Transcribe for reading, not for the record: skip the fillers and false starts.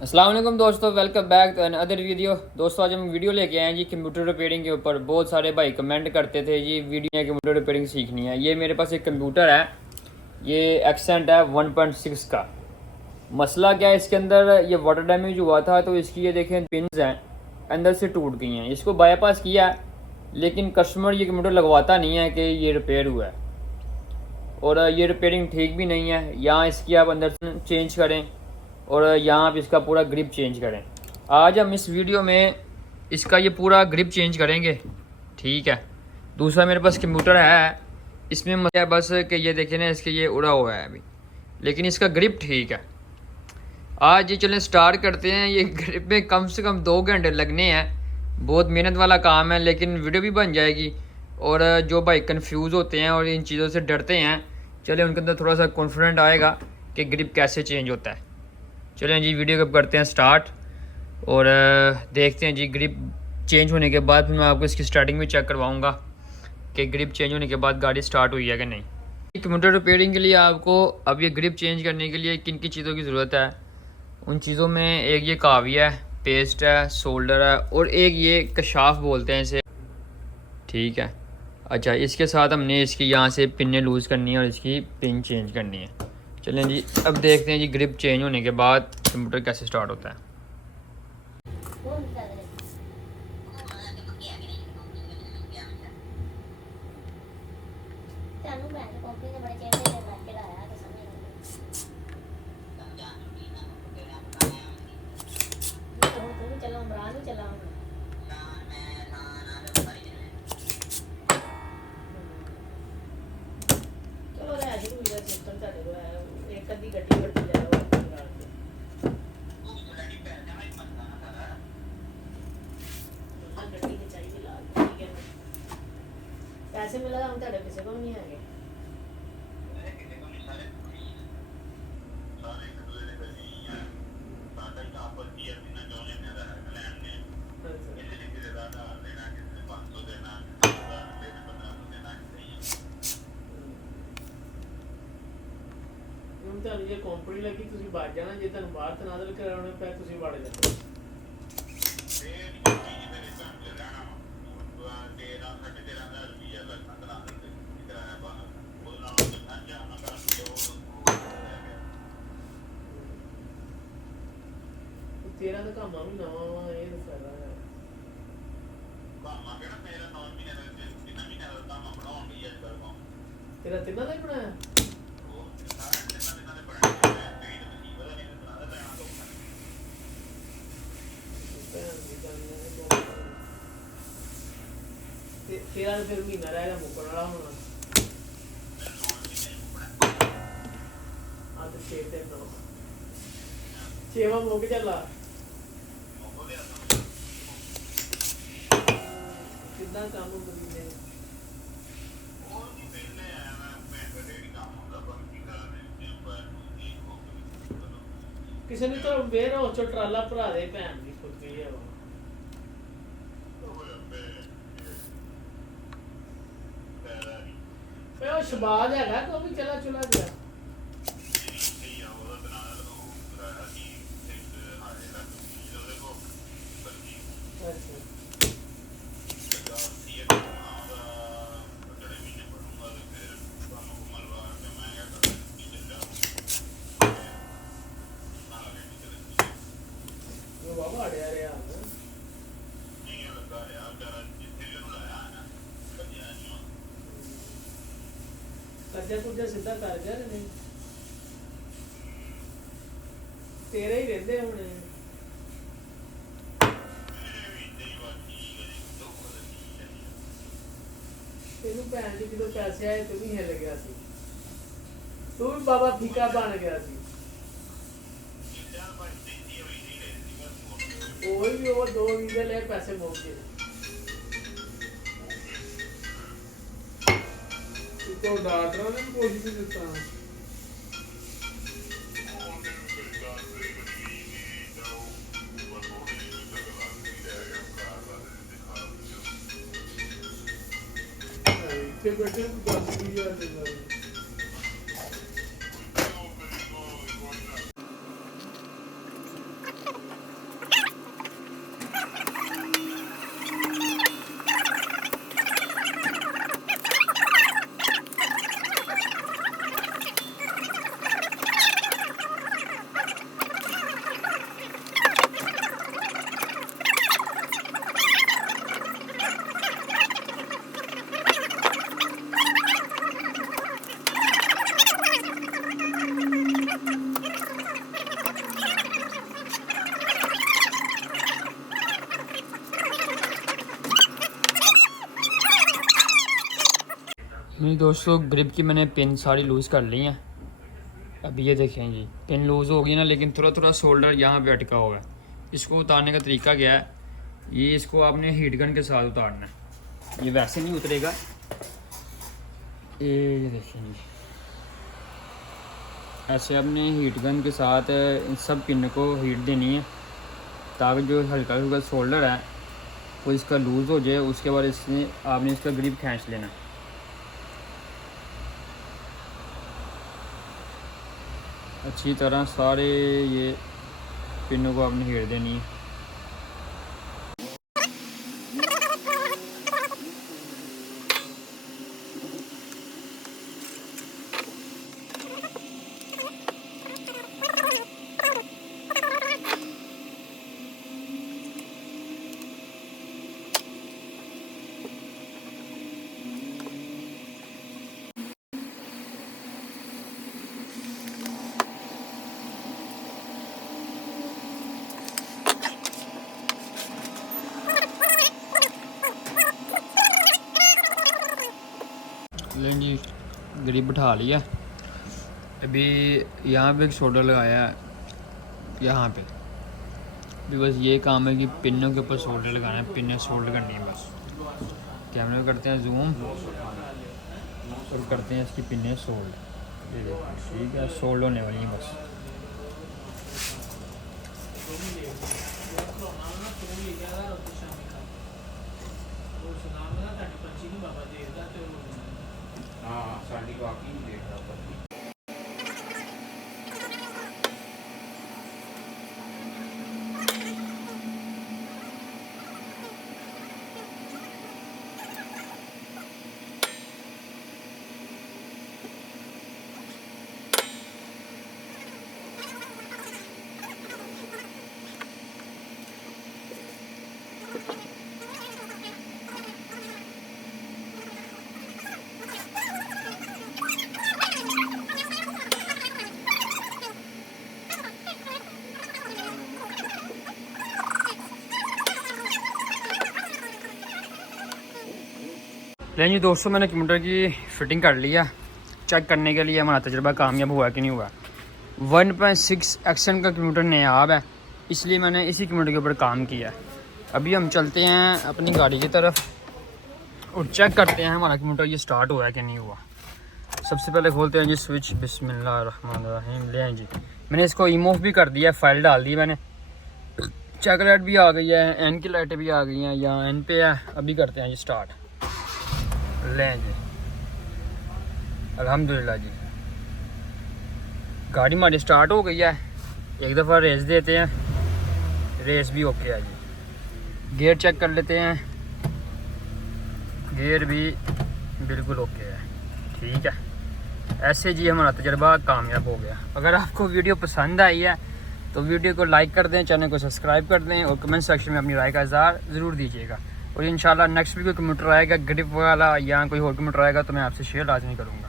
अस्सलाम वालेकुम दोस्तों, welcome back to another video. दोस्तों आज हम वीडियो लेके आए हैं जी कंप्यूटर रिपेयरिंग के ऊपर। बहुत सारे भाई कमेंट करते थे जी वीडियो कंप्यूटर रिपेयरिंग सीखनी है। ये मेरे पास एक कंप्यूटर है, ये एक्सेंट है 1.6 का। मसला क्या है, इसके अंदर ये वाटर डैमेज हुआ था तो इसकी ये देखें पिन्स हैं अंदर से टूट गई हैं। इसको बाईपास किया लेकिन कस्टमर ये कंप्यूटर लगवाता नहीं है कि ये रिपेयर हुआ है, और ये रिपेयरिंग ठीक भी नहीं है। यहाँ इसकी आप अंदर से चेंज करें और यहाँ आप इसका पूरा ग्रिप चेंज करें। आज हम इस वीडियो में इसका ये पूरा ग्रिप चेंज करेंगे, ठीक है। दूसरा मेरे पास कंप्यूटर है, इसमें मसला है बस कि ये देखें ना, इसके ये उड़ा हुआ है अभी, लेकिन इसका ग्रिप ठीक है। आज ये चलें स्टार्ट करते हैं। ये ग्रिप में कम से कम 2 घंटे लगने हैं, बहुत मेहनत वाला काम है, लेकिन वीडियो भी बन जाएगी। और जो भाई कंफ्यूज होते हैं और इन चीज़ों से डरते हैं, चले उनके अंदर थोड़ा सा कॉन्फिडेंट आएगा कि ग्रिप कैसे चेंज होता है। चलें जी वीडियो कब करते हैं स्टार्ट और देखते हैं जी ग्रिप चेंज होने के बाद। फिर मैं आपको इसकी स्टार्टिंग में चेक करवाऊंगा कि ग्रिप चेंज होने के बाद गाड़ी स्टार्ट हुई है कि नहीं। कंप्यूटर रिपेयरिंग के लिए आपको अब ये ग्रिप चेंज करने के लिए किन किन चीज़ों की ज़रूरत है, उन चीज़ों में एक ये काविया है, पेस्ट है, सोल्डर है, और एक ये कशाफ बोलते हैं इसे, ठीक है। अच्छा, इसके साथ हमने इसकी यहाँ से पिनें लूज़ करनी है और इसकी पिन चेंज करनी है। चलें जी अब देखते हैं जी ग्रिप चेंज होने के बाद कंप्यूटर कैसे स्टार्ट होता है। पैसे मिला हम ਤੁਹਾਡੇ ਕਿਸੇ ਕੋਲ ਨਹੀਂ ਹੈਗੇ। ਹੁਣ ਤੁਹਾਨੂੰ ਜੇ ਕੰਪਨੀ ਲੱਗੀ ਤੁਸੀਂ ਵੱਜ ਜਾਣਾ, ਜੇ ਤੁਹਾਨੂੰ ਬਾਹਰ ਤਨਾਜ਼ਲ ਕਰਾਉਣੇ ਪਏ ਤੁਸੀਂ ਵੜ ਜਾਣਾ। ਤੇਰਾ ਤਾਂ ਕਾਮਾ ਵੀ ਨਵਾਂ ਵਾ, ਇਹ ਤਾਂ ਫਾਇਦਾ ਹੈ। ਕਾਮਾ ਕਿਹੜਾ ਮੇਰਾ 9 ਮਹੀਨੇ ਦਾ ਕਿੰਨਾ ਮਹੀਨਾ ਦਾ ਕਾਮਾ ਬਣਾਉਣ ਲਈ ਅੱਜ ਕੱਲ੍ਹ ਕਾਮ ਤੇਰਾ ਤਿੰਨਾਂ ਦਾ ਹੀ ਬਣਾਇਆ। ਤੇਰਾ ਫਿਰ ਮਹੀਨਾ ਰਹਿ ਗਿਆ ਮੁੱਕਣ ਵਾਲਾ ਹੋਣਾ। ਅੱਜ 6 ਤੇ 9 ਛੇਵਾਂ ਮੁੱਕ ਚੱਲਾ। ਕਿੱਦਾਂ ਕੰਮ ਕਰੀਏ? ਕਿਸੇ ਨੇ ਤਾਂ ਵੇਰ ਹੋ ਚੋ ਟਰਾਲਾ ਭਰਾ ਦੇ ਭੈਣ ਦੀ ਫੁੱਟੀ ਹੈ ਉਹ ਸ਼ਬਾਜ਼ ਹੈਗਾ ਕਿ ਉਹ ਵੀ ਚਲਾ ਚੁਲਾ ਗਿਆ। ਬਾਬਾ ਅੜਿਆ ਰਿਹਾ ਕਰਜਾ ਕੁਰਜਾ ਸਿੱਧਾ ਕਰ ਗਿਆ ਨਹੀਂ, ਤੇਰੇ ਹੀ ਰਹਿੰਦੇ ਹੁਣ। ਤੈਨੂੰ ਭੈਣ ਜੀ ਜਦੋਂ ਪੈਸੇ ਆਏ ਤੂੰ ਵੀ ਹਿੱਲ ਗਿਆ ਸੀ, ਤੂੰ ਵੀ ਬਾਬਾ ਫੀਕਾ ਬਣ ਗਿਆ ਸੀ। ਉਹ ਵੀ ਉਹ 2 ਵੀਜ਼ੇ ਲੈ ਪੈਸੇ ਮੁੱਕ ਗਏ। ਤੂੰ ਤਾਂ ਡਾਕਟਰਾਂ ਨੇ ਕੁਝ ਨਹੀਂ ਦਿੱਤਾ। ਇੱਥੇ ਬੈਠੇ 10,000 ਦੇ ਨਾਲ मेरे दोस्तों ग्रिप की मैंने पिन सारी लूज़ कर ली हैं। अभी ये देखें जी, पिन लूज़ हो गई ना, लेकिन थोड़ा थोड़ा शोल्डर यहाँ पे अटका हुआ है। इसको उतारने का तरीका क्या है, ये इसको आपने हीट गन के साथ उतारना है, ये वैसे नहीं उतरेगा। ये देखें जी, ऐसे आपने हीट गन के साथ इन सब पिन को हीट देनी है, ताकि जो हल्का हल्का शोल्डर है वो इसका लूज़ हो जाए। उसके बाद इसमें आपने इसका ग्रिप खींच लेना। अच्छी तरह सारे ये पिनों को आपने हीट देनी है। लें जी, ग्रिप बिठा लिया। अभी यहाँ पे एक शोल्डर लगाया है, यहाँ पे भी बस ये काम है कि पिनों के ऊपर शोल्डर लगाना है, पिनें शोल्डर करनी है बस। कैमरे में करते हैं जूम और करते हैं इसकी पिनें शोल्ड। ये देखो, ठीक है, शोल्ड होने वाली है बस। लेकिन जी दोस्तों, मैंने कंप्यूटर की फ़िटिंग कर लिया। चेक करने के लिए हमारा तजुर्बा कामयाब हुआ कि नहीं हुआ। 1.6 एक्शन का कंप्यूटर नायाब है, इसलिए मैंने इसी कंप्यूटर के ऊपर काम किया। अभी हम चलते हैं अपनी गाड़ी की तरफ और चेक करते हैं हमारा कंप्यूटर ये स्टार्ट हुआ है कि नहीं हुआ। सबसे पहले खोलते हैं जी स्विच, बिस्मिल्लाहिर्रहमानिर्रहीम। ले जी, मैंने इसको इमूव भी कर दिया, फाइल डाल दी मैंने। चेक लाइट भी आ गई है, एन की लाइटें भी आ गई हैं, यहाँ एन पे है। अभी करते हैं जी स्टार्ट। लें जी, अल्हम्दुलिल्लाह जी, गाड़ी हमारी स्टार्ट हो गई है। एक दफ़ा रेस देते हैं, रेस भी ओके है जी। गियर चेक कर लेते हैं, गियर भी बिल्कुल ओके है, ठीक है। ऐसे जी हमारा तजर्बा कामयाब हो गया। अगर आपको वीडियो पसंद आई है तो वीडियो को लाइक कर दें, चैनल को सब्सक्राइब कर दें और कमेंट सेक्शन में अपनी राय का इज़हार ज़रूर दीजिएगा। और इंशाल्लाह नेक्स्ट भी कोई कंप्यूटर आएगा ग्रिप वाला या कोई और कंप्यूटर आएगा तो मैं आपसे शेयर लाजमी करूँगा।